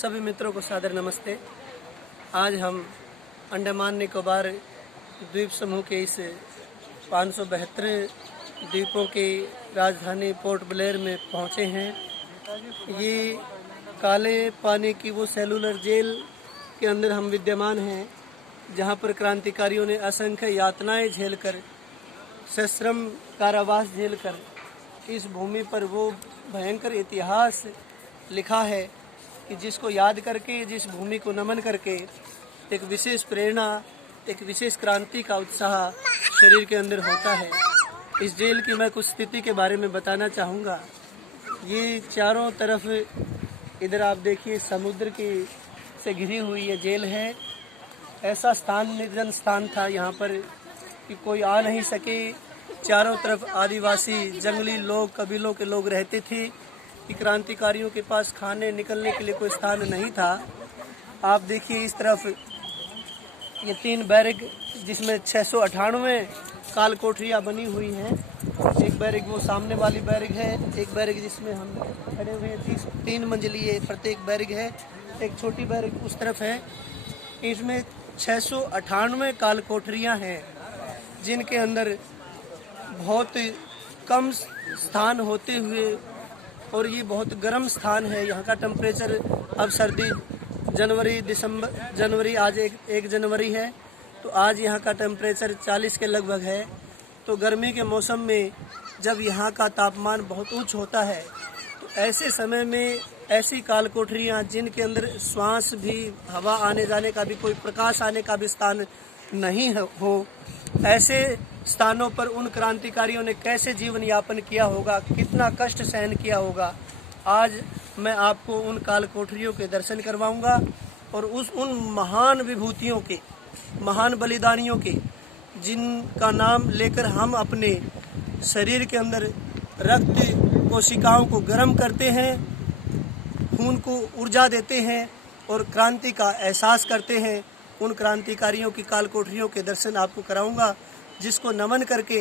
सभी मित्रों को सादर नमस्ते। आज हम अंडमान निकोबार द्वीप समूह के इस 572 द्वीपों की राजधानी पोर्ट ब्लेयर में पहुंचे हैं। ये काले पानी की वो सेलुलर जेल के अंदर हम विद्यमान हैं, जहां पर क्रांतिकारियों ने असंख्य यातनाएं झेलकर, सश्रम कारावास झेलकर इस भूमि पर वो भयंकर इतिहास लिखा है कि जिसको याद करके, जिस भूमि को नमन करके एक विशेष प्रेरणा, एक विशेष क्रांति का उत्साह शरीर के अंदर होता है। इस जेल की मैं कुछ स्थिति के बारे में बताना चाहूँगा। ये चारों तरफ इधर आप देखिए समुद्र की से घिरी हुई ये जेल है। ऐसा स्थान, निर्जन स्थान था यहाँ पर कि कोई आ नहीं सके। चारों तरफ आदिवासी जंगली लोग, कबीलों के लोग रहते थे कि क्रांतिकारियों के पास खाने निकलने के लिए कोई स्थान नहीं था। आप देखिए इस तरफ ये 3 बैरक, जिसमें 698 काल कोठरियाँ बनी हुई हैं। एक बैरक वो सामने वाली बैरक है, एक बैरक जिसमें हम खड़े हुए हैं 3 मंजिली प्रत्येक बैरक है, एक छोटी बैरक उस तरफ है। इसमें 698 काल कोठरियाँ हैं, जिनके अंदर बहुत कम स्थान होते हुए, और ये बहुत गर्म स्थान है। यहाँ का टेम्परेचर अब सर्दी जनवरी आज 1 जनवरी है, तो आज यहाँ का टेम्परेचर 40 के लगभग है। तो गर्मी के मौसम में जब यहाँ का तापमान बहुत उच्च होता है, तो ऐसे समय में ऐसी काल कोठरियाँ जिनके अंदर श्वास भी, हवा आने जाने का भी, कोई प्रकाश आने का भी स्थान नहीं हो, ऐसे स्थानों पर उन क्रांतिकारियों ने कैसे जीवन यापन किया होगा, कितना कष्ट सहन किया होगा। आज मैं आपको उन काल कोठरियों के दर्शन करवाऊंगा और उन महान विभूतियों के, महान बलिदानियों के, जिनका नाम लेकर हम अपने शरीर के अंदर रक्त कोशिकाओं को गर्म करते हैं, खून को ऊर्जा देते हैं और क्रांति का एहसास करते हैं। उन क्रांतिकारियों की काल कोठरियों के दर्शन आपको कराऊंगा, जिसको नमन करके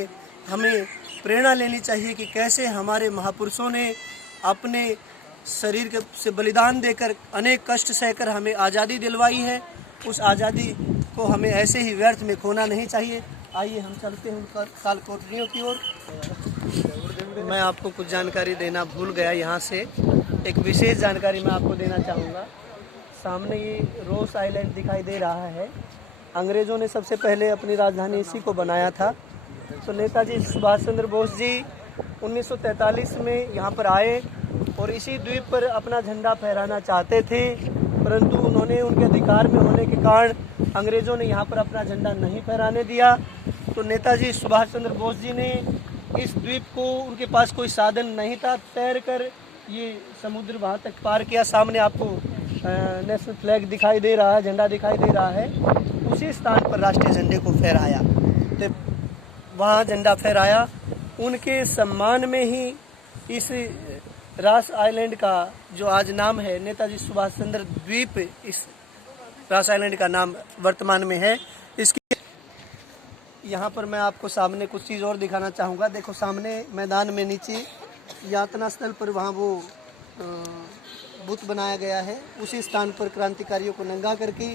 हमें प्रेरणा लेनी चाहिए कि कैसे हमारे महापुरुषों ने अपने शरीर से बलिदान देकर, अनेक कष्ट सहकर हमें आज़ादी दिलवाई है। उस आज़ादी को हमें ऐसे ही व्यर्थ में खोना नहीं चाहिए। आइए हम चलते हैं उन काल कोठरियों की ओर। मैं आपको कुछ जानकारी देना भूल गया। यहाँ से एक विशेष जानकारी मैं आपको देना चाहूँगा। सामने ये रोस आइलैंड दिखाई दे रहा है। अंग्रेज़ों ने सबसे पहले अपनी राजधानी इसी को बनाया था। तो नेताजी सुभाष चंद्र बोस जी 1943 में यहाँ पर आए और इसी द्वीप पर अपना झंडा फहराना चाहते थे, परंतु उन्होंने, उनके अधिकार में होने के कारण अंग्रेज़ों ने यहाँ पर अपना झंडा नहीं फहराने दिया। तो नेताजी सुभाष चंद्र बोस जी ने इस द्वीप को, उनके पास कोई साधन नहीं था, तैर कर ये समुद्र वहाँ तक पार किया। सामने आपको नेशनल फ्लैग दिखाई दे रहा है, झंडा दिखाई दे रहा है। उसी स्थान पर राष्ट्रीय झंडे को फहराया, तो वहाँ झंडा फहराया। उनके सम्मान में ही इस रास आइलैंड का जो आज नाम है नेताजी सुभाष चंद्र द्वीप, इस रास आइलैंड का नाम वर्तमान में है। इसकी यहाँ पर मैं आपको सामने कुछ चीज़ और दिखाना चाहूँगा। देखो सामने मैदान में नीचे यातना स्थल पर वहाँ वो बुत बनाया गया है। उसी स्थान पर क्रांतिकारियों को नंगा करके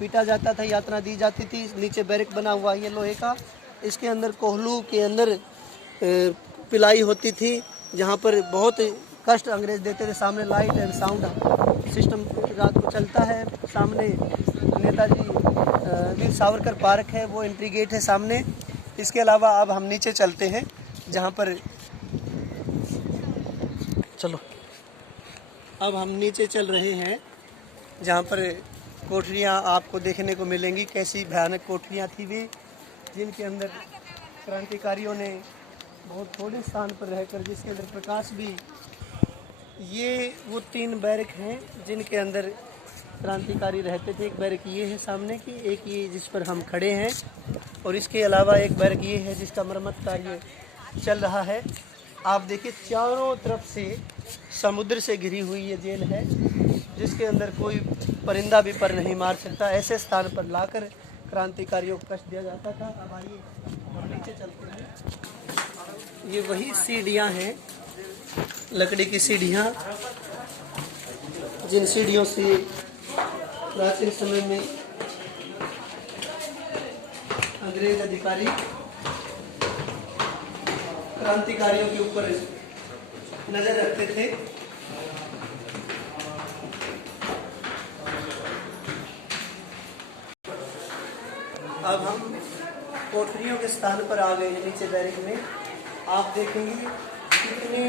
पीटा जाता था, यातना दी जाती थी। नीचे बैरक बना हुआ है लोहे का, इसके अंदर कोहलू के अंदर पिलाई होती थी, जहाँ पर बहुत कष्ट अंग्रेज देते थे। सामने लाइट एंड साउंड सिस्टम रात को चलता है। सामने नेताजी वीर सावरकर पार्क है, वो एंट्री गेट है सामने। इसके अलावा अब हम नीचे चलते हैं, जहाँ पर, चलो अब हम नीचे चल रहे हैं, जहाँ पर कोठरियाँ आपको देखने को मिलेंगी। कैसी भयानक कोठरियाँ थी वे, जिनके अंदर क्रांतिकारियों ने बहुत थोड़े स्थान पर रहकर, जिसके अंदर प्रकाश भी, ये वो 3 बैरक हैं जिनके अंदर क्रांतिकारी रहते थे। एक बैरक ये है सामने की, एक ये जिस पर हम खड़े हैं, और इसके अलावा एक बैरक ये है जिसका मरम्मत कार्य चल रहा है। आप देखिए चारों तरफ से समुद्र से घिरी हुई ये जेल है, जिसके अंदर कोई परिंदा भी पर नहीं मार सकता। ऐसे स्थान पर लाकर क्रांतिकारियों को कष्ट दिया जाता था। अब आइए हम नीचे चलते हैं। ये वही सीढ़ियाँ हैं, लकड़ी की सीढ़ियाँ, जिन सीढ़ियों से प्राचीन समय में अंग्रेज अधिकारी क्रांतिकारियों के ऊपर नजर रखते थे, अब हम कोठरियों के स्थान पर आ गए हैं। नीचे बैरिक में आप देखेंगे कितनी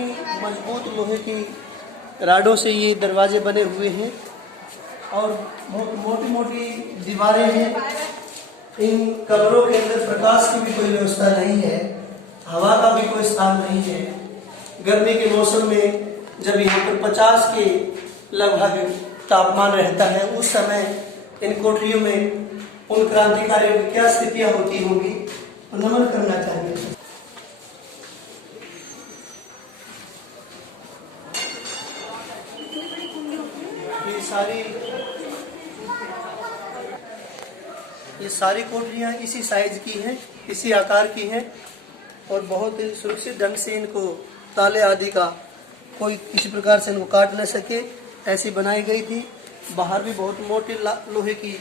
मजबूत लोहे की राडों से ये दरवाजे बने हुए हैं और बहुत मोटी मोटी दीवारें हैं। इन कमरों के अंदर प्रकाश की भी कोई व्यवस्था नहीं है, हवा का भी कोई स्थान नहीं है। गर्मी के मौसम में जब यहाँ पर 50 के लगभग तापमान रहता है, उस समय इन कोठरियों में उन क्रांतिकारियों की क्या स्थितियां होती होंगी, नमन करना चाहिए। ये सारी कोठरियां इसी साइज की हैं, इसी आकार की हैं और बहुत ही सुरक्षित ढंग से इनको ताले आदि का कोई किसी प्रकार से इनको काट न सके ऐसी बनाई गई थी। बाहर भी बहुत मोटे लोहे की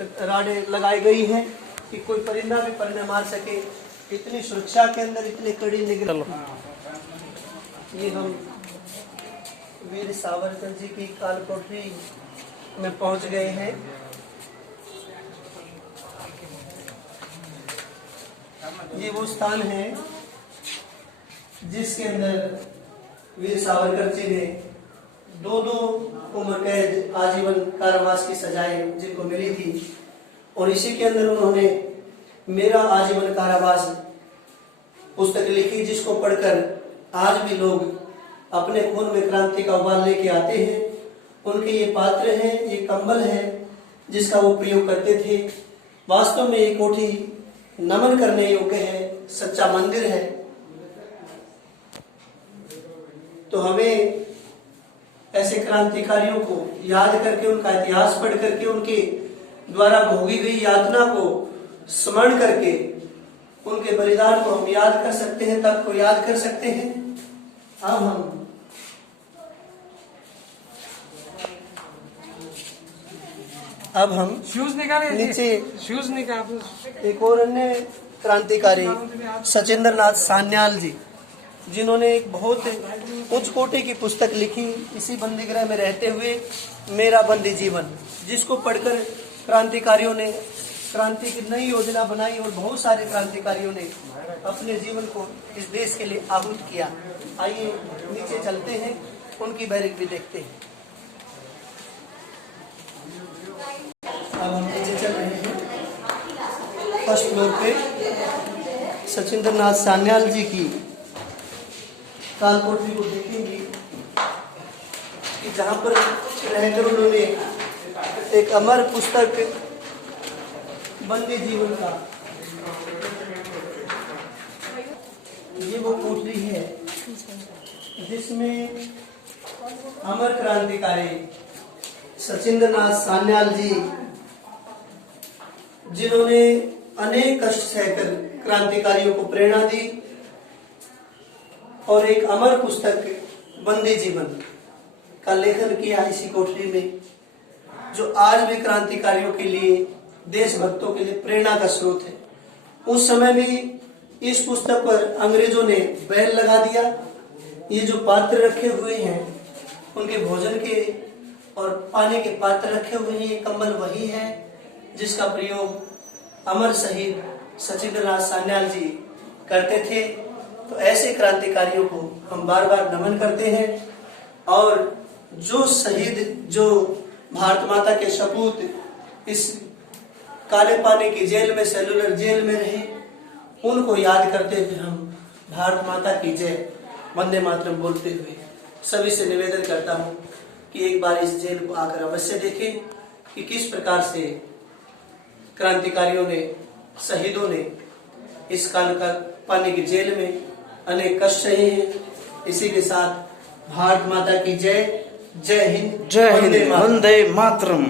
राडें लगाई गई हैं कि कोई परिंदा भी पर न मार सके। इतनी सुरक्षा के अंदर इतनी कड़ी निगरानी। ये हम वीर सावरकर जी की काल कोठरी में पहुंच गए हैं। ये वो स्थान है जिसके अंदर वीर सावरकर जी ने दो उम्र कैद आजीवन कारावास की सजाएं जिनको मिली थी और इसी के अंदर उन्होंने मेरा आजीवन कारावास पुस्तक लिखी, जिसको पढ़कर आज भी लोग अपने खून में क्रांति का उबाल लेके आते हैं। उनके ये पात्र हैं, ये कंबल है जिसका वो प्रयोग करते थे। वास्तव में ये कोठी नमन करने योग्य है, सच्चा मंदिर है। तो हमें ऐसे क्रांतिकारियों को याद करके, उनका इतिहास पढ़ करके, उनके द्वारा भोगी गई यातना को स्मरण करके उनके बलिदान को हम याद कर सकते हैं, तब को याद कर सकते हैं। अब हम शूज निकाले, नीचे शूज निकाल। एक और अन्य क्रांतिकारी सचिंद्र नाथ सान्याल जी, जिन्होंने एक बहुत उच्च कोटि की पुस्तक लिखी इसी बंदी गृह में रहते हुए, मेरा बंदी जीवन, जिसको पढ़कर क्रांतिकारियों ने क्रांति की नई योजना बनाई और बहुत सारे क्रांतिकारियों ने अपने जीवन को इस देश के लिए आहूत किया। आइए नीचे चलते हैं, उनकी बैरिक भी देखते हैं। अब हम नीचे चल रहे हैं, फर्स्ट फ्लोर पे सचिंद्र नाथ सान्याल जी की काल कोठरी को देखेंगे कि जहाँ पर रहकर उन्होंने एक अमर पुस्तक बंदी जीवन का, ये वो कोठरी है जिसमें अमर क्रांतिकारी सचिंद्र नाथ सान्याल जी, जिन्होंने अनेक कष्ट सहकर क्रांतिकारियों को प्रेरणा दी और एक अमर पुस्तक बंदी जीवन का लेखन किया इसी कोठरी में, जो आज भी क्रांतिकारियों के लिए, देशभक्तों के लिए प्रेरणा का स्रोत है। उस समय भी इस पुस्तक पर अंग्रेजों ने बैन लगा दिया। ये जो पात्र रखे हुए हैं, उनके भोजन के और पानी के पात्र रखे हुए हैं, ये कंबल वही है जिसका प्रयोग अमर शहीद सचिंद्र नाथ सान्याल जी करते थे। तो ऐसे क्रांतिकारियों को हम बार बार नमन करते हैं और जो शहीद, जो भारत माता के सपूत इस काले पानी की जेल में, सेलुलर जेल में रहे, उनको याद करते हुए हम भारत माता की जय, वंदे मातरम बोलते हुए सभी से निवेदन करता हूँ कि एक बार इस जेल को आकर अवश्य देखें कि किस प्रकार से क्रांतिकारियों ने, शहीदों ने इस काल का पानी की जेल में अनेक कष्ट सहे हैं। इसी के साथ भारत माता की जय। जय हिंद, जय हिंद, वंदे मातरम।